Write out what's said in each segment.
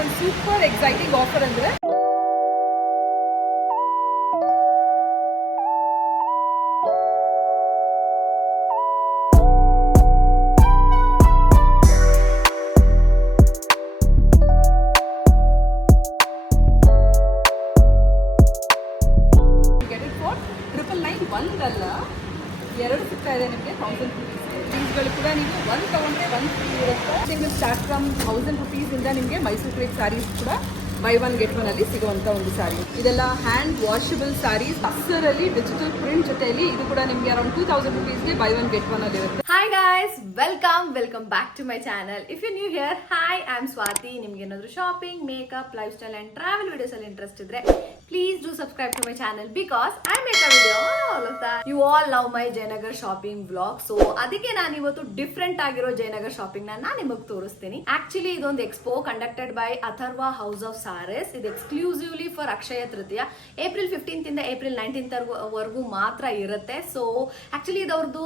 ಒಂದು super exciting offer ಅಂದ್ರೆ ಒಂದಲ್ಲ ಎರಡು ಸಿಗ್ತಾ ಇದೆ ನಿಮಗೆ 1000 ರುಪೀಸ್. ಥಿಂಗ್ಸ್ಗಳು ಕೂಡ ನೀವು ಒಂದು ತಗೊಂಡ್ರೆ ಒಂದು ಫ್ರೀ ಇರುತ್ತೆ. ನಿಮಗೆ ಸ್ಟಾರ್ಟ್ ಫ್ರಮ್ 1000 ರುಪೀಸ್ ಇಂದ ನಿಮಗೆ ಮೈಸೂರು ಕ್ರೇಪ್ ಸ್ಯಾರೀಸ್ ಕೂಡ ಬೈ ಒನ್ ಗೆಟ್ ಒನ್ ಅಲ್ಲಿ ಸಿಗುವಂತ ಒಂದು ಸ್ಯಾರಿ. ಇದೆಲ್ಲ ಹ್ಯಾಂಡ್ ವಾಷಬಲ್ ಸ್ಯಾರೀಸ್, ಅಷ್ಟರಲ್ಲಿ ಡಿಜಿಟಲ್ ಪ್ರಿಂಟ್ ಜೊತೆಯಲ್ಲಿ ಇದು ಕೂಡ ನಿಮಗೆ ಅರೌಂಡ್ 2000 ರುಪೀಸ್ಗೆ ಬೈ ಒನ್ ಗೆಟ್ ಒನ್ ಅಲ್ಲಿ ಇರುತ್ತೆ. Hi guys, welcome back to my channel. If you new here, hi, I am Swathi. ನಿಮ್ಗೆ ಏನಾದ್ರು shopping, makeup, lifestyle and travel videos ಅಲ್ಲಿ ಇಂಟ್ರೆಸ್ಟ್ ಇದ್ರೆ please do subscribe to my channel because I make a video on all of that. You all love my Jayanagar shopping vlog, so ಅದಕ್ಕೆ ನಾನು ಇವತ್ತು different ಆಗಿರೋ Jayanagar shopping ನಾನು ನಿಮಗೆ ತೋರಿಸ್ತೀನಿ. Actually ಇದೊಂದು expo conducted by Atharva house of sarees. ಇದು exclusively for Akshaya Tritiya, April 15th ಇಂದ ಏಪ್ರಿಲ್ 19th ವರೆಗೂ ಮಾತ್ರ ಇರುತ್ತೆ. ಸೊ ಆಕ್ಚುಲಿ ಇದವ್ರದ್ದು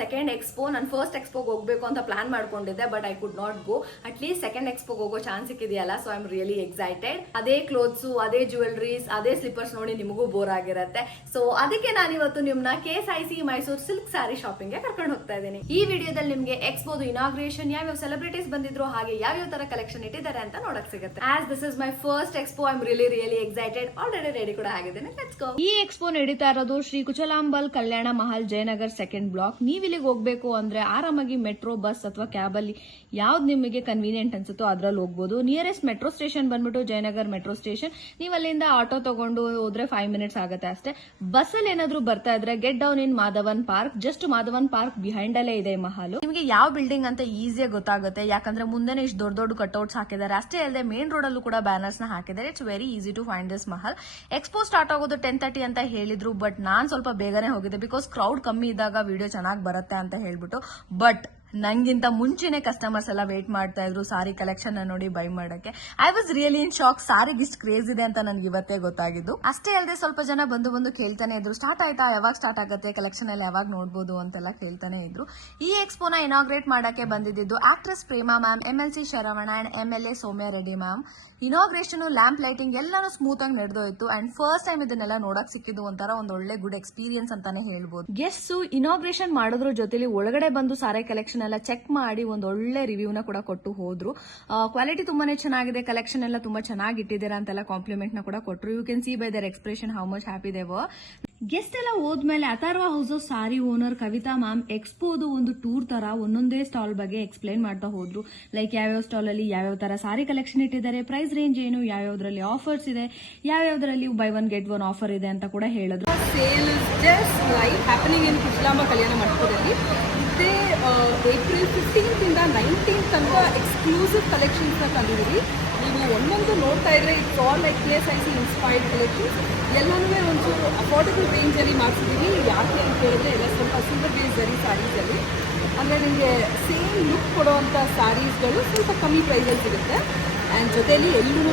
ಸೆಕೆಂಡ್ ಎಕ್ಸ್ಪೋ. ನಾನು ಫಸ್ಟ್ ಎಕ್ಸ್ಪೋಗೆ ಹೋಗ್ಬೇಕು ಅಂತ ಪ್ಲಾನ್ ಮಾಡ್ಕೊಂಡಿದ್ದೆ, but I could not go. At least second ಎಕ್ಸ್ಪೋಗೆ ಹೋಗೋ ಚಾನ್ಸ್ ಸಿಕ್ಕಿದೆಯಲ್ಲ, so I am really excited. ಅದೇ ಕ್ಲೋತ್ಸ್, ಅದೇ ಜ್ಯುವೆಲ್ರೀಸ್, ಅದೇ ಸ್ಲಿಪ್ಪರ್ಸ್ ನೋಡಿ ನಿಮಗೂ ಬೋರ್ ಆಗಿರುತ್ತೆ. ಸೊ ಅದಕ್ಕೆ ನಾನು ಇವತ್ತು ನಿಮ್ನ KSIC Mysuru silk sari shopping ಗೆ ಕರ್ಕೊಂಡು ಹೋಗ್ತಾ ಇದ್ದೀನಿ. ಈ ವಿಡಿಯೋದಲ್ಲಿ ನಿಮ್ಗೆ ಎಕ್ಸ್ಪೋದು ಇನಾಗ್ರೇಷನ್, ಯಾವ್ಯಾವ ಸೆಲೆಬ್ರಿಟೀಸ್ ಬಂದಿದ್ರು, ಹಾಗೆ ಯಾವ್ಯಾವ ತರ ಕಲೆಕ್ಷನ್ ಇಟ್ಟಿದ್ದಾರೆ ಅಂತ ನೋಡಕ್ ಸಿಗುತ್ತೆ. As this is my first expo, I am really excited. Already ready ಕೂಡ ಆಗಿದ್ದೇನೆ. Let's go. ಈ ಎಕ್ಸ್ಪೋ ನಡೀತಾ ಇರೋದು ಶ್ರೀ ಕುಚಲಾಂಬಲ್ ಕಲ್ಯಾಣ ಮಹಲ್, ಜಯನಗರ್ ಸೆಕೆಂಡ್ ಬ್ಲಾಕ್. ನೀವು ಇಲ್ಲಿಗೆ ಹೋಗ್ಬೇಕು ಅಂದ್ರೆ ಆರಾಮಾಗಿ ಮೆಟ್ರೋ, ಬಸ್ ಅಥವಾ ಕ್ಯಾಬ್ ಅಲ್ಲಿ ಯಾವ್ದು ನಿಮಗೆ ಕನ್ವೀನಿಯಂಟ್ ಅನ್ಸುತ್ತೋ ಅದ್ರಲ್ಲಿ ಹೋಗ್ಬೋದು. ನಿಯರೆಸ್ಟ್ ಮೆಟ್ರೋ ಸ್ಟೇಷನ್ ಬಂದ್ಬಿಟ್ಟು ಜಯನಗರ್ ಮೆಟ್ರೋ ಸ್ಟೇಷನ್. ನೀವು ಅಲ್ಲಿಂದ ಆಟೋ ತಗೊಂಡು ಹೋದ್ರೆ 5 minutes ಆಗುತ್ತೆ ಅಷ್ಟೇ. ಬಸ್ ಅಲ್ಲಿ ಏನಾದ್ರು ಬರ್ತಾ ಇದ್ರೆ get down in Madhavan park. Just Madhavan park behind ಅಲ್ಲೇ ಇದೆ ಮಹಲ್. ನಿಮಗೆ ಯಾವ ಬಿಲ್ಡಿಂಗ್ ಅಂತ ಈಸಿಯಾಗಿ ಗೊತ್ತಾಗುತ್ತೆ, ಯಾಕಂದ್ರೆ ಮುಂದೆನೆ ಇಷ್ಟು ದೊಡ್ಡ ಕಟ್ಔಟ್ಸ್ ಹಾಕಿದ್ದಾರೆ. ಅಷ್ಟೇ ಅಲ್ಲದೆ ಮೇನ್ ರೋಡ್ ಅಲ್ಲೂ ಕೂಡ ಬ್ಯಾನರ್ಸ್ ನ ಹಾಕಿದ್ದಾರೆ. It's very easy to find this Mahal. Expo start ಆಗೋದು 10:30 ಅಂತ ಹೇಳಿದ್ರು, ಬಟ್ ನಾನ್ ಸ್ವಲ್ಪ ಬೇಗನೆ ಹೋಗಿದ್ದೆ ಬಿಕಾಸ್ ಕ್ರೌಡ್ ಕಮ್ಮಿ ಇದ್ದಾಗ ವಿಡಿಯೋ ಚೆನ್ನಾಗಿ ಬರುತ್ತೆ ಅಂತ ಹೇಳ್ಬಿಟ್ಟು. ಬಟ್ ನಂಗಿಂತ ಮುಂಚೆನೆ ಕಸ್ಟಮರ್ಸ್ ಎಲ್ಲ ವೇಟ್ ಮಾಡ್ತಾ ಇದ್ರು ಸಾರಿ ಕಲೆಕ್ಷನ್ ನೋಡಿ ಬೈ ಮಾಡಕ್ಕೆ. I was really in shock. ಸಾರಿಗೆ ಇಷ್ಟು ಕ್ರೇಜ್ ಇದೆ ಅಂತ ನನ್ಗೆ ಇವತ್ತೇ ಗೊತ್ತಾಗಿದ್ದು. ಅಷ್ಟೇ ಅಲ್ಲದೆ ಸ್ವಲ್ಪ ಜನ ಬಂದು ಕೇಳ್ತಾನೆ ಇದ್ರು, ಸ್ಟಾರ್ಟ್ ಆಯ್ತಾ, ಯಾವಾಗ ಸ್ಟಾರ್ಟ್ ಆಗುತ್ತೆ, ಕಲೆಕ್ಷನ್ ಎಲ್ಲ ಯಾವಾಗ ನೋಡಬಹುದು ಅಂತೆಲ್ಲ ಕೇಳ್ತಾನೆ ಇದ್ರು. ಈ ಎಕ್ಸ್ಪೋನ ಇನಾಗ್ರೇಟ್ ಮಾಡಕ್ಕೆ ಬಂದಿದ್ದು actress Prema ma'am, MLC Sharavana and MLA Soumya Reddy ma'am. Inauguration, lamp lighting ಎಲ್ಲಾನು ಸ್ಮೂತ್ ಆಗಿ ನಡೆದೋಯ್ತು. ಅಂಡ್ ಫಸ್ಟ್ ಟೈಮ್ ಇದನ್ನೆಲ್ಲ ನೋಡಕ್ ಸಿಕ್ಕಿದ್ದು ಒಂಥರ ಒಂದು ಒಳ್ಳೆ ಗುಡ್ ಎಕ್ಸ್ಪೀರಿಯನ್ಸ್ ಅಂತಾನೆ ಹೇಳ್ಬೋದು. ಗೆಸ್ಟ್ಸ್ ಇನಾಗ್ರೇಷನ್ ಮಾಡೋದ್ರ ಜೊತೆಲಿ ಒಳಗಡೆ ಬಂದು ಸಾರಿ ಕಲೆಕ್ಷನ್ ಎಲ್ಲ ಚೆಕ್ ಮಾಡಿ ಒಂದು ಒಳ್ಳೆ ರಿವ್ಯೂನ ಕೂಡ ಕೊಟ್ಟು ಹೋದ್ರು. ಕ್ವಾಲಿಟಿ ತುಂಬಾನೇ ಚೆನ್ನಾಗಿದೆ, ಕಲೆಕ್ಷನ್ ಎಲ್ಲ ತುಂಬಾ ಚೆನ್ನಾಗಿ ಇಟ್ಟಿದ್ದೀರಾ ಅಂತೆಲ್ಲ ಕಾಂಪ್ಲಿಮೆಂಟ್ ನ ಕೂಡ ಕೊಟ್ಟರು. You can see by their expression how much happy they were. Guest ಎಲ್ಲ ಹೋದ್ಮೇಲೆ Atharva house of sari owner Kavitha ma'am ಎಕ್ಸ್ಪೋದು ಒಂದು ಟೂರ್ ತರ ಒಂದೊಂದೇ ಸ್ಟಾಲ್ ಬಗ್ಗೆ ಎಕ್ಸ್ಪ್ಲೈನ್ ಮಾಡ್ತಾ ಹೋದ್ರು. ಲೈಕ್ ಯಾವ್ಯಾವ ಸ್ಟಾಲ್ ಅಲ್ಲಿ ಯಾವ್ಯಾವ ತರ ಸಾರಿ ಕಲೆಕ್ಷನ್ ಇಟ್ಟಿದ್ದಾರೆ, ಪ್ರೈಸ್ ರೇಂಜ್ ಏನು, ಯಾವ್ಯಾವ್ದ್ರಲ್ಲಿ ಆಫರ್ಸ್ ಇದೆ, ಯಾವ್ಯಾವ್ದ್ರಲ್ಲಿ buy one get one offer ಇದೆ ಅಂತ ಕೂಡ ಹೇಳಿದ್ರು. Sale is just like happening in Kuchalamba ಕಲ್ಯಾಣ ಮಂಟಪದಲ್ಲಿ. ಇದೇ ಏಪ್ರಿಲ್ 15th ಇಂದ 19th ತನಕ ಎಕ್ಸ್ಕ್ಲೂಸಿವ್ ಕಲೆಕ್ಷನ್ಸ್ ನ ತಂದಿದ್ದೀವಿ. ನೀವು ಒಂದೊಂದು ನೋಡ್ತಾ ಇದ್ರೆ it's all like KSIC inspired collections. ಎಲ್ಲನೂ ಒಂಚೂರು ಅಫೋರ್ಡಬಲ್ ರೇಂಜ್ ಅಲ್ಲಿ ಮಾಡಿಸಿದೀವಿ. ಯಾಕೆ ಅಂತ ಹೇಳಿದ್ರೆ ಎಲ್ಲ ಸ್ವಲ್ಪ ಸಿಲ್ವರ್ ಬೇಸ್ ಜರಿ ಸ್ಯಾರೀಸ್ ಅಲ್ಲಿ ಅಂದ್ರೆ ನಿಮಗೆ ಸೇಮ್ ಲುಕ್ ಕೊಡುವಂತ ಸ್ಯಾರೀಸ್ಗಳು ಸ್ವಲ್ಪ ಕಮ್ಮಿ ಪ್ರೈಸಲ್ಲಿ ಸಿಗುತ್ತೆ. ಆ್ಯಂಡ್ ಜೊತೆಲಿ ಎಲ್ಲೂ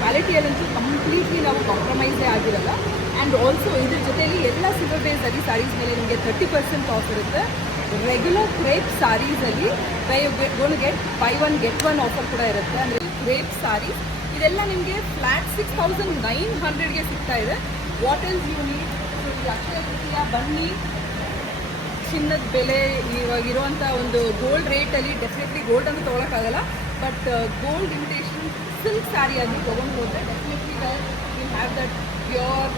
ಕ್ವಾಲಿಟಿಯಲ್ಲಂತೂ ಕಂಪ್ಲೀಟ್ಲಿ ನಾವು ಕಾಂಪ್ರಮೈಸೇ ಆಗಿರಲ್ಲ. ಆ್ಯಂಡ್ ಆಲ್ಸೋ ಇದ್ರ ಜೊತೆಲಿ ಎಲ್ಲ ಸಿಲ್ವರ್ ಬೇಸ್ ಜರಿ ಸ್ಯಾರೀಸ್ ಮೇಲೆ ನಿಮಗೆ 30% ಆಫ್ ಇರುತ್ತೆ. ರೆಗ್ಯುಲರ್ ಕ್ರೇಪ್ ಸ್ಯಾರೀಸಲ್ಲಿ buy one get one offer ಕೂಡ ಇರುತ್ತೆ. ಅಂದರೆ ಕ್ರೇಪ್ ಸ್ಯಾರೀಸ್ ಇದೆಲ್ಲ ನಿಮಗೆ ಫ್ಲಾಟ್ 6900ಗೆ ಸಿಗ್ತಾ ಇದೆ. What else you need? Akshaya Tritiya ಬನ್ನಿ, ಚಿನ್ನದ ಬೆಲೆ ಇವಾಗಿರುವಂಥ ಒಂದು ಗೋಲ್ಡ್ ರೇಟಲ್ಲಿ ಡೆಫಿನೆಟ್ಲಿ ಗೋಲ್ಡ್ ಅಂತ ತೊಗೊಳಕ್ಕಾಗಲ್ಲ, but gold imitation silk sari ಆಗಿ ತೊಗೊಂಡು ಹೋದರೆ definitely will have that pure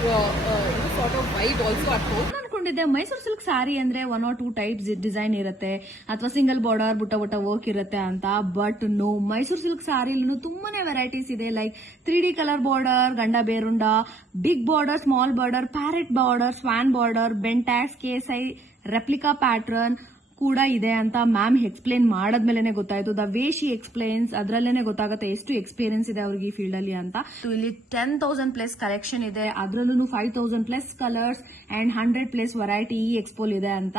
sort of vibe also at home. ಅನ್ಕೊಂಡಿದ್ದೆ ಮೈಸೂರು ಸಿಲ್ಕ್ ಸ್ಯಾರಿ ಅಂದ್ರೆ 1 or 2 ಟೈಪ್ಸ್ ಡಿಸೈನ್ ಇರುತ್ತೆ ಅಥವಾ ಸಿಂಗಲ್ ಬಾರ್ಡರ್ ಬುಟ್ಟ ವರ್ಕ್ ಇರುತ್ತೆ ಅಂತ. ಬಟ್ ನೋ, ಮೈಸೂರು ಸಿಲ್ಕ್ ಸ್ಯಾರಿಲೂ ತುಂಬಾನೇ ವೆರೈಟೀಸ್ ಇದೆ. Like 3D colour border, Ganda Berunda, big border, small border, parrot border, swan border, ಬೆಂಟ್ಯಾಕ್ಸ್, KSI ರೆಪ್ಲಿಕಾ ಪ್ಯಾಟರ್ನ್ ಕೂಡ ಇದೆ ಅಂತ ಮ್ಯಾಮ್ ಎಕ್ಸ್ಪ್ಲೇನ್ ಮಾಡದ್ಮೇಲೆ ಗೊತ್ತಾಯ್ತು. ದ ವೇ ಶಿ ಎಕ್ಸ್ಪ್ಲೇನ್ಸ್ ಅದ್ರಲ್ಲೇನೆ ಗೊತ್ತಾಗುತ್ತೆ ಎಷ್ಟು ಎಕ್ಸ್ಪೀರಿಯನ್ಸ್ ಇದೆ ಅವ್ರಿಗೆ ಈ ಫೀಲ್ಡ್ ಅಲ್ಲಿ ಅಂತ. ಇಲ್ಲಿ 10,000+ ಕಲೆಕ್ಷನ್ ಇದೆ, ಅದ್ರಲ್ಲೂ 5,000+ ಕಲರ್ಸ್ ಅಂಡ್ 100+ ವೆರೈಟಿ ಈ ಎಕ್ಸ್ಪೋಲ್ ಇದೆ ಅಂತ.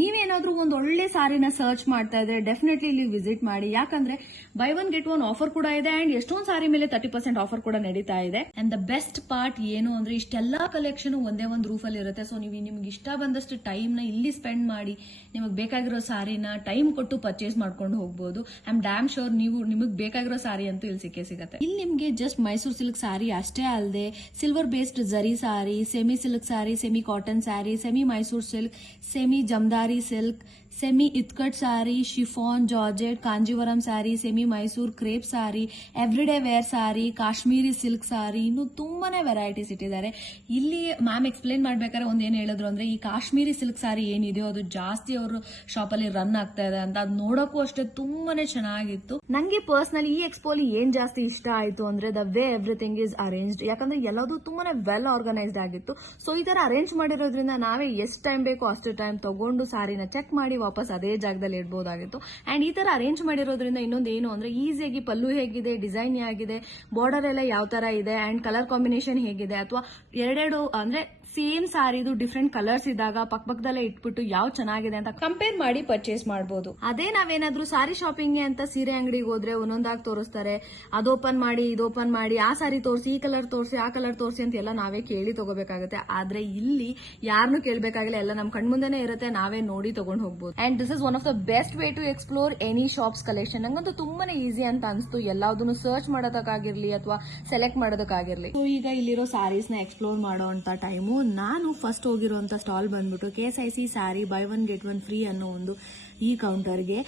ನೀವೇನಾದ್ರೂ ಒಂದು ಒಳ್ಳೆ ಸಾರಿನ ಸರ್ಚ್ ಮಾಡ್ತಾ ಇದ್ರೆ ಡೆಫಿನೆಟ್ಲಿ ಇಲ್ಲಿ ವಿಸಿಟ್ ಮಾಡಿ. ಯಾಕಂದ್ರೆ by one get one offer ಕೂಡ ಇದೆ ಅಂಡ್ ಎಷ್ಟೊಂದು ಸಾರಿ ಮೇಲೆ 30% ಆಫರ್ ಕೂಡ ನಡೀತಾ ಇದೆ. ಅಂಡ್ ದ ಬೆಸ್ಟ್ ಪಾರ್ಟ್ ಏನು ಅಂದ್ರೆ ಇಷ್ಟೆಲ್ಲಾ ಕಲೆಕ್ಷನ್ ಒಂದೇ ಒಂದು ರೂಫ್ ಅಲ್ಲಿ ಇರುತ್ತೆ. ಸೊ ನೀವು ನಿಮ್ಗೆ ಇಷ್ಟ ಬಂದಷ್ಟು ಟೈಮ್ ನ ಇಲ್ಲಿ ಸ್ಪೆಂಡ್ ಮಾಡಿ ನಿಮಗೆ ಬೇಕಾಗಿ ಬೇಕಾಗಿರೋ ಸಾರಿನ ಟೈಮ್ ಕೊಟ್ಟು ಪರ್ಚೇಸ್ ಮಾಡ್ಕೊಂಡು ಹೋಗ್ಬೋದು. ಐ ಆಮ್ ಡ್ಯಾಮ್ ಶೋರ್ ನಿಮಗೆ ಬೇಕಾಗಿರೋ ಸಾರಿ ಅಂತೂ ಇಲ್ಲಿ ಸಿಗುತ್ತೆ. ಇಲ್ಲಿ ನಿಮಗೆ ಜಸ್ಟ್ ಮೈಸೂರು ಸಿಲ್ಕ್ ಸಾರಿ ಅಷ್ಟೇ ಅಲ್ಲದೆ silver based zari sari, semi silk sari, semi cotton sari, semi Mysore silk, semi ಜಮದಾರಿ silk, semi ikat sari, chiffon, georgette, Kanjeevaram sari, semi Mysore crepe sari, everyday wear sari, Kashmiri silk sari, ಇನ್ನು ತುಂಬಾನೇ ವೆರೈಟೀಸ್ ಇಟ್ಟಿದ್ದಾರೆ. ಇಲ್ಲಿ ಮ್ಯಾಮ್ ಎಕ್ಸ್ಪ್ಲೇನ್ ಮಾಡ್ಬೇಕಾದ್ರೆ ಒಂದೇನು ಹೇಳಿದ್ರು ಅಂದ್ರೆ, ಈ ಕಾಶ್ಮೀರಿ ಸಿಲ್ಕ್ ಸಾರಿ ಏನಿದೆಯೋ ಅದು ಜಾಸ್ತಿ ಅವರು ಶಾಪಲ್ಲಿ ರನ್ ಆಗ್ತಾ ಇದೆ ಅಂತ. ಅದು ನೋಡೋಕ್ಕೂ ಅಷ್ಟೇ ತುಂಬಾನೇ ಚೆನ್ನಾಗಿತ್ತು. ನಂಗೆ ಪರ್ಸನಲಿ ಈ ಎಕ್ಸ್ಪೋಲಿ ಏನ್ ಜಾಸ್ತಿ ಇಷ್ಟ ಆಯ್ತು ಅಂದ್ರೆ the way everything is arranged. ಯಾಕಂದ್ರೆ ಎಲ್ಲದೂ ತುಂಬಾನೇ ವೆಲ್ ಆರ್ಗನೈಸ್ಡ್ ಆಗಿತ್ತು. ಸೊ ಈ ತರ ಅರೇಂಜ್ ಮಾಡಿರೋದ್ರಿಂದ ನಾವೇ ಎಷ್ಟು ಟೈಮ್ ಬೇಕೋ ಅಷ್ಟು ಟೈಮ್ ತಗೊಂಡು ಸಾರಿನ ಚೆಕ್ ಮಾಡಿ ವಾಪಸ್ ಅದೇ ಜಾಗದಲ್ಲಿ ಇಡಬಹುದಾಗಿತ್ತು. ಅಂಡ್ ಈ ತರ ಅರೇಂಜ್ ಮಾಡಿರೋದ್ರಿಂದ ಇನ್ನೊಂದು ಏನು ಅಂದ್ರೆ ಈಸಿಯಾಗಿ ಪಲ್ಲು ಹೇಗಿದೆ, ಡಿಸೈನ್ ಹೇಗಿದೆ, ಬಾರ್ಡರ್ ಎಲ್ಲ ಯಾವ ತರ ಇದೆ, ಅಂಡ್ ಕಲರ್ ಕಾಂಬಿನೇಷನ್ ಹೇಗಿದೆ, ಅಥವಾ ಎರಡೆರಡು ಅಂದ್ರೆ ಸೇಮ್ ಸಾರಿದು ಡಿಫ್ರೆಂಟ್ ಕಲರ್ಸ್ ಇದ್ದಾಗ ಪಕ್ಕದಲ್ಲೇ ಇಟ್ಬಿಟ್ಟು ಯಾವ ಚೆನ್ನಾಗಿದೆ ಅಂತ ಕಂಪೇರ್ ಮಾಡಿ ಪರ್ಚೇಸ್ ಮಾಡಬಹುದು. ಅದೇ ನಾವೇನಾದ್ರೂ ಸಾರಿ ಶಾಪಿಂಗ್ ಅಂತ ಸೀರೆ ಅಂಗಡಿಗೆ ಹೋದ್ರೆ ಒಂದೊಂದಾಗಿ ತೋರಿಸ್ತಾರೆ, ಅದು ಓಪನ್ ಮಾಡಿ ಇದು ಓಪನ್ ಮಾಡಿ, ಆ ಸಾರಿ ತೋರಿಸಿ, ಈ ಕಲರ್ ತೋರಿಸಿ, ಆ ಕಲರ್ ತೋರಿಸಿ ಅಂತ ಎಲ್ಲ ನಾವೇ ಕೇಳಿ ತಗೋಬೇಕಾಗುತ್ತೆ. ಆದ್ರೆ ಇಲ್ಲಿ ಯಾರನ್ನೂ ಕೇಳಬೇಕಾಗಿಲ್ಲ, ಎಲ್ಲ ನಮ್ ಕಣ್ಮುಂದೆನೇ ಇರುತ್ತೆ, ನಾವೇ ನೋಡಿ ತಗೊಂಡು ಹೋಗ್ಬೋದು. And this is one of the best way to explore any shops collection. ನಂಗಂತೂ ತುಂಬಾನೇ ಈಸಿ ಅಂತ ಅನ್ಸ್ತು, ಎಲ್ಲಾದನ್ನು ಸರ್ಚ್ ಮಾಡೋದಕ್ಕಾಗಿರ್ಲಿ ಅಥವಾ ಸೆಲೆಕ್ಟ್ ಮಾಡೋದಕ್ಕಾಗಿರ್ಲಿ. ಸೊ ಈಗ ಇಲ್ಲಿರೋ ಸಾರೀಸ್ ನ ಎಕ್ಸ್ಪ್ಲೋರ್ ಮಾಡೋ ಅಂತ ಟೈಮು ನಾನು ಫಸ್ಟ್ ಹೋಗಿರುವಂತ ಸ್ಟಾಲ್ ಬಂದ್ಬಿಟ್ಟು KSIC sorry by one get one free ಅನ್ನೋ ಒಂದು ಈ ಕೌಂಟರ್ಗೆ.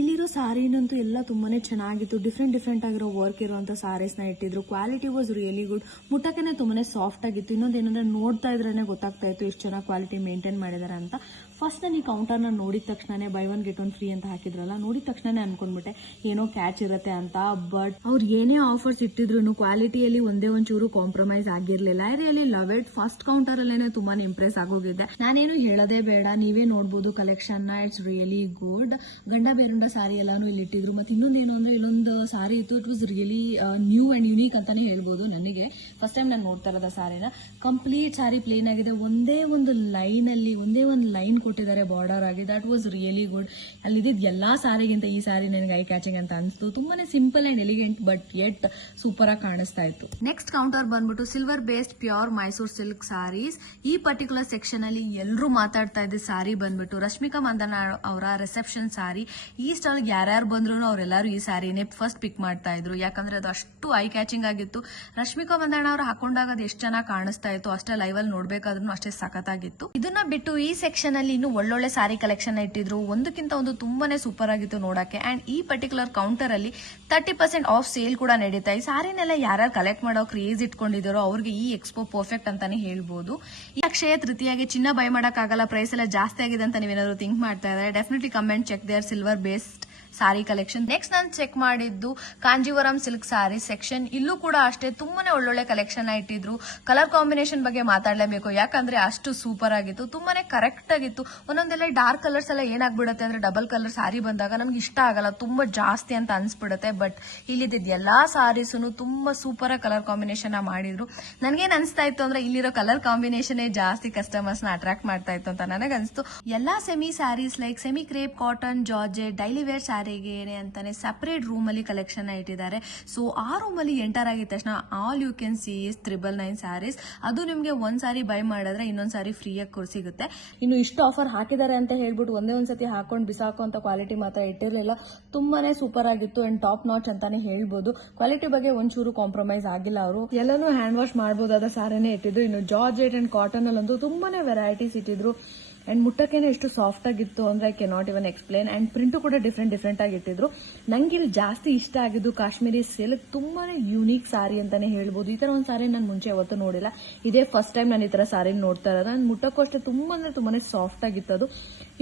ಇಲ್ಲಿರೋ ಸಾರಿನಂತೂ ಎಲ್ಲ ತುಂಬಾನೇ ಚೆನ್ನಾಗಿತ್ತು. ಡಿಫ್ರೆಂಟ್ ಆಗಿರೋ ವರ್ಕ್ ಇರುವಂತ ಸಾರೀಸ್ ನ ಇಟ್ಟಿದ್ರು. Quality was really good. ಮುಟ್ಟಕ್ಕೆ ತುಂಬಾನೇ ಸಾಫ್ಟ್ ಆಗಿತ್ತು. ಇನ್ನೊಂದೇನಂದ್ರೆ ನೋಡ್ತಾ ಇದ್ರೇನೆ ಗೊತ್ತಾಗ್ತಾ ಇತ್ತು ಎಷ್ಟು ಚೆನ್ನಾಗಿ ಕ್ವಾಲಿಟಿ ಮೇಂಟೈನ್ ಮಾಡಿದಾರೆ ಅಂತ. ಫಸ್ಟ್ ನಾನು ಈ ಕೌಂಟರ್ನ ನೋಡಿದ ತಕ್ಷಣನೇ by one get one free ಅಂತ ಹಾಕಿದ್ರಲ್ಲ, ನೋಡಿದ ತಕ್ಷಣನೇ ಅನ್ಕೊಂಡ್ಬಿಟ್ಟೆ ಏನೋ ಕ್ಯಾಚ್ ಇರುತ್ತೆ ಅಂತ. ಬಟ್ ಅವ್ರು ಏನೇ ಆಫರ್ಸ್ ಇಟ್ಟಿದ್ರು ಕ್ವಾಲಿಟಿಯಲ್ಲಿ ಒಂದೇ ಒಂಚೂರು ಕಾಂಪ್ರಮೈಸ್ ಆಗಿರ್ಲಿಲ್ಲ. I really love it. First counter ಅಲ್ಲೇನೆ ತುಂಬಾನೇ ಇಂಪ್ರೆಸ್ ಆಗೋಗಿದ್ದೆ. ನಾನೇನು ಹೇಳೋದೇ ಬೇಡ, ನೀವೇ ನೋಡ್ಬೋದು ಕಲೆಕ್ಷನ್ ನ. It's really good. ಗಂಡ ಬೇರುಂಡ ಸಾರಿ ಎಲ್ಲಾನು ಇಲ್ಲಿ ಇಟ್ಟಿದ್ರು. ಮತ್ತೆ ಇನ್ನೊಂದೇನು ಅಂದ್ರೆ ಇಲ್ಲೊಂದು ಸಾರಿ ಇತ್ತು, it was really new and unique ಅಂತಾನೆ ಹೇಳ್ಬೋದು. ನನಗೆ ಫಸ್ಟ್ ಟೈಮ್ ನಾನು ನೋಡ್ತಾ ಇರೋದ ಸಾರಿನ. ಕಂಪ್ಲೀಟ್ ಸಾರಿ ಪ್ಲೇನ್ ಆಗಿದೆ, ಒಂದೇ ಒಂದು ಲೈನ್ ಕೊಟ್ಟಿದ್ದಾರೆ ಬಾರ್ಡರ್ ಆಗಿ. That was really good. ಅಲ್ಲಿ ಎಲ್ಲಾ ಸಾರಿಗಿಂತ ಈ ಸಾರಿ ನನಗೆ ಐ ಕ್ಯಾಚಿಂಗ್ ಅಂತ ಅನಿಸ್ತು. ತುಂಬಾನೇ simple and elegant but yet super ಆಗಿ ಕಾಣಿಸ್ತಾ ಇತ್ತು. ನೆಕ್ಸ್ಟ್ ಕೌಂಟರ್ ಬಂದ್ಬಿಟ್ಟು silver based pure Mysore silk sarees. ಈ ಪರ್ಟಿಕ್ಯುಲರ್ ಸೆಕ್ಷನ್ ಅಲ್ಲಿ ಎಲ್ಲರೂ ಮಾತಾಡ್ತಾ ಇದ್ದ ಸಾರಿ ಬಂದ್ಬಿಟ್ಟು ರಶ್ಮಿಕಾ ಮಂದಣ್ಣ ಅವರ ರಿಸೆಪ್ಷನ್ ಸಾರಿ. ಈ ಸ್ಟಾಲ್ ಯಾರ್ಯಾರು ಬಂದ್ರು ಅವರೆಲ್ಲರೂ ಈ ಸಾರಿನೇ ಫಸ್ಟ್ ಪಿಕ್ ಮಾಡ್ತಾ ಇದ್ರು, ಯಾಕಂದ್ರೆ ಅದು ಅಷ್ಟು ಐ ಕ್ಯಾಚಿಂಗ್ ಆಗಿತ್ತು. ರಶ್ಮಿಕಾ ಮಂದಣ್ಣ ಅವರು ಹಾಕೊಂಡಾಗ ಅದು ಎಷ್ಟು ಚೆನ್ನಾಗಿ ಕಾಣಿಸ್ತಾ ಇತ್ತು, ಅಷ್ಟೇ ಲೈವ್ ಅಲ್ಲಿ ನೋಡ್ಬೇಕಾದ್ರೂ ಅಷ್ಟೇ ಸಖತ್ತಾಗಿತ್ತು. ಇದನ್ನ ಬಿಟ್ಟು ಈ ಸೆಕ್ಷನ್ ಅಲ್ಲಿ ಇನ್ನು ಒಳ್ಳೊಳ್ಳೆ ಸಾರಿ ಕಲೆಕ್ಷನ್ ಇಟ್ಟಿದ್ರು, ಒಂದಕ್ಕಿಂತ ಒಂದು ತುಂಬಾನೇ ಸೂಪರ್ ಆಗಿತ್ತು ನೋಡಕ್ಕೆ. ಅಂಡ್ ಈ ಪರ್ಟಿಕ್ಯುಲರ್ ಕೌಂಟರ್ ಅಲ್ಲಿ 30% ಆಫ್ ಸೇಲ್ ಕೂಡ ನಡೀತಾ. ಈ ಸಾರಿನೆಲ್ಲ ಯಾರ್ಯಾರು ಕಲೆಕ್ಟ್ ಮಾಡೋ ಕ್ರೇಜ್ ಇಟ್ಕೊಂಡಿದ್ದಾರೋ ಅವ್ರಿಗೆ ಈ ಎಕ್ಸ್ಪೋ ಪರ್ಫೆಕ್ಟ್ ಅಂತಾನೆ ಹೇಳ್ಬೋದು. ಈ ಅಕ್ಷಯ ತೃತೀಯಾಗೆ ಚಿನ್ನ ಬೈ ಮಾಡಕ್ಕಾಗಲ್ಲ, ಪ್ರೈಸ್ ಎಲ್ಲ ಜಾಸ್ತಿ ಆಗಿದೆ ಅಂತ ನೀವೇನಾದ್ರು ಥಿಂಕ್ ಮಾಡ್ತಾ ಇದ್ದಾರೆ, definitely comment check their silver based sari collection. Next ನಾನು ಚೆಕ್ ಮಾಡಿದ್ದು ಕಾಂಜೀವರಂ ಸಿಲ್ಕ್ ಸಾರಿ ಸೆಕ್ಷನ್. ಇಲ್ಲೂ ಕೂಡ ಅಷ್ಟೇ ತುಂಬಾನೇ ಒಳ್ಳೊಳ್ಳೆ ಕಲೆಕ್ಷನ್ ಇಟ್ಟಿದ್ರು. ಕಲರ್ ಕಾಂಬಿನೇಷನ್ ಬಗ್ಗೆ ಮಾತಾಡಲೇಬೇಕು, ಯಾಕಂದ್ರೆ ಅಷ್ಟು ಸೂಪರ್ ಆಗಿತ್ತು, ತುಂಬಾನೇ ಕರೆಕ್ಟ್ ಆಗಿತ್ತು. ಒಂದೊಂದೆಲ್ಲ ಡಾರ್ಕ್ ಕಲರ್ಸ್ ಎಲ್ಲ ಏನಾಗ್ಬಿಡುತ್ತೆ ಅಂದ್ರೆ ಡಬಲ್ ಕಲರ್ ಸಾರಿ ಬಂದಾಗ ನಮ್ಗೆ ಇಷ್ಟ ಆಗಲ್ಲ, ತುಂಬಾ ಜಾಸ್ತಿ ಅಂತ ಅನ್ಸ್ಬಿಡುತ್ತೆ. ಬಟ್ ಇಲ್ಲಿದ್ದ ಎಲ್ಲಾ ಸಾರೀಸು ತುಂಬಾ ಸೂಪರ್ ಆಗಿ ಕಲರ್ ಕಾಂಬಿನೇಷನ್ ಮಾಡಿದ್ರು. ನನ್ಗೇನ್ ಅನ್ಸ್ತಾ ಇತ್ತು ಅಂದ್ರೆ ಇಲ್ಲಿರೋ ಕಲರ್ ಕಾಂಬಿನೇಷನ್ ಜಾಸ್ತಿ ಕಸ್ಟಮರ್ಸ್ ನ ಅಟ್ರಾಕ್ಟ್ ಮಾಡ್ತಾ ಇತ್ತು ಅಂತ ನನಗನ್ಸ್ತು. ಎಲ್ಲಾ semi sarees like semi crepe, cotton, georgette, daily wear ಸಾರಿಗೆ ಅಂತಾನೆ ಸಪರೇಟ್ ರೂಮ್ ಅಲ್ಲಿ ಕಲೆಕ್ಷನ್ ಇಟ್ಟಿದ್ದಾರೆ. ಸೊ ಆ ರೂಮ್ ಅಲ್ಲಿ ಎಂಟರ್ ಆಗಿದ ತಕ್ಷಣ all you can see is 999 sarees. ಅದು ನಿಮ್ಗೆ ಒಂದ್ ಸಾರಿ ಬೈ ಮಾಡಿದ್ರೆ ಇನ್ನೊಂದ್ ಸಾರಿ ಫ್ರೀ ಆಗಿ ಸಿಗುತ್ತೆ. ಇನ್ನು ಇಷ್ಟು ಆಫರ್ ಹಾಕಿದ್ದಾರೆ ಅಂತ ಹೇಳ್ಬಿಟ್ಟು ಒಂದೇ ಒಂದ್ಸತಿ ಹಾಕೊಂಡು ಬಿಸಾಕೋ ಅಂತ ಕ್ವಾಲಿಟಿ ಮಾತ್ರ ಇಟ್ಟಿರಲಿಲ್ಲ. ತುಂಬಾನೇ ಸೂಪರ್ ಆಗಿತ್ತು ಅಂಡ್ ಟಾಪ್ ನಾಚ್ ಅಂತಾನೆ ಹೇಳ್ಬೋದು. ಕ್ವಾಲಿಟಿ ಬಗ್ಗೆ ಒಂಚೂರು ಕಾಂಪ್ರಮೈಸ್ ಆಗಿಲ್ಲ. ಅವರು ಎಲ್ಲಾನು ಹ್ಯಾಂಡ್ ವಾಶ್ ಮಾಡಬಹುದಾದ ಸಾರಿನೇ ಇಟ್ಟಿದ್ರು. ಇನ್ನು ಜಾರ್ಜೆಟ್ ಅಂಡ್ ಕಾಟನ್ ಅಲ್ಲಂತೂ ತುಂಬಾನೇ ವೆರೈಟೀಸ್ ಇಟ್ಟಿದ್ರು. ಅಂಡ್ ಮುಟ್ಟಕ್ಕೇನೆ ಎಷ್ಟು ಸಾಫ್ಟ್ ಆಗಿತ್ತು ಅಂದ್ರೆ I can not even explain. And print ಕೂಡ ಡಿಫ್ರೆಂಟ್ ಆಗಿ ಇಟ್ಟಿದ್ರು. ನಂಗೆ ಇಲ್ಲಿ ಜಾಸ್ತಿ ಇಷ್ಟ ಆಗಿದ್ದು ಕಾಶ್ಮೀರಿ ಸಿಲ್ಕ್. ತುಂಬಾನೇ ಯೂನಿಕ್ ಸಾರಿ ಅಂತಾನೆ ಹೇಳ್ಬೋದು. ಈ ತರ ಒಂದು ಸಾರಿ ನಾನು ಮುಂಚೆ ಯಾವತ್ತೂ ನೋಡಿಲ್ಲ, ಇದೇ ಫಸ್ಟ್ ಟೈಮ್ ನಾನು ಈ ತರ ಸಾರಿ ನೋಡ್ತಾ ಇರೋದು. ನಾನು ಮುಟ್ಟಕ್ಕೂ ಅಷ್ಟೇ ತುಂಬಾನೇ ಸಾಫ್ಟ್ ಆಗಿತ್ತು ಅದು.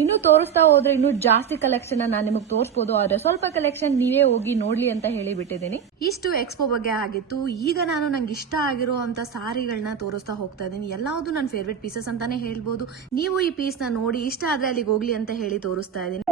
ಇನ್ನು ತೋರಿಸ್ತಾ ಹೋದ್ರೆ ಇನ್ನು ಜಾಸ್ತಿ ಕಲೆಕ್ಷನ್ ನಾನು ನಿಮಗೆ ತೋರಿಸಬಹುದು, ಆದ್ರೆ ಸ್ವಲ್ಪ ಕಲೆಕ್ಷನ್ ನೀವೇ ಹೋಗಿ ನೋಡ್ಲಿ ಅಂತ ಹೇಳಿ ಬಿಟ್ಟಿದ್ದೀನಿ. ಇಷ್ಟು ಎಕ್ಸ್ಪೋ ಬಗ್ಗೆ ಆಗಿತ್ತು. ಈಗ ನಾನು ನಂಗೆ ಇಷ್ಟ ಆಗಿರುವಂತ ಸಾರಿಗಳನ್ನ ತೋರಿಸ್ತಾ ಹೋಗ್ತಾ ಇದ್ದೀನಿ. ಎಲ್ಲಾವುದು ನನ್ನ ಫೇವ್ರೆಟ್ ಪೀಸಸ್ ಅಂತಾನೆ ಹೇಳ್ಬೋದು. ನೀವು ಈ ಪೀಸ್ ನ ನೋಡಿ ಇಷ್ಟ ಆದ್ರೆ ಅಲ್ಲಿಗೆ ಹೋಗ್ಲಿ ಅಂತ ಹೇಳಿ ತೋರಿಸ್ತಾ ಇದ್ದೀನಿ.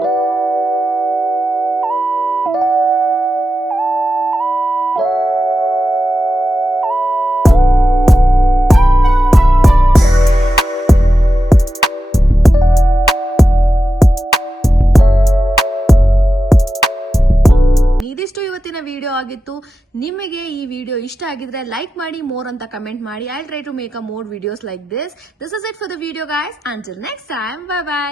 ಇದಿಷ್ಟು ಇವತ್ತಿನ ವಿಡಿಯೋ ಆಗಿತ್ತು. ನಿಮಗೆ ಈ ವಿಡಿಯೋ ಇಷ್ಟ ಆಗಿದ್ರೆ ಲೈಕ್ ಮಾಡಿ, ಮೋರ್ ಅಂತ ಕಮೆಂಟ್ ಮಾಡಿ. I try to make a more videos like this. This is it for the video guys. Until next time, bye by.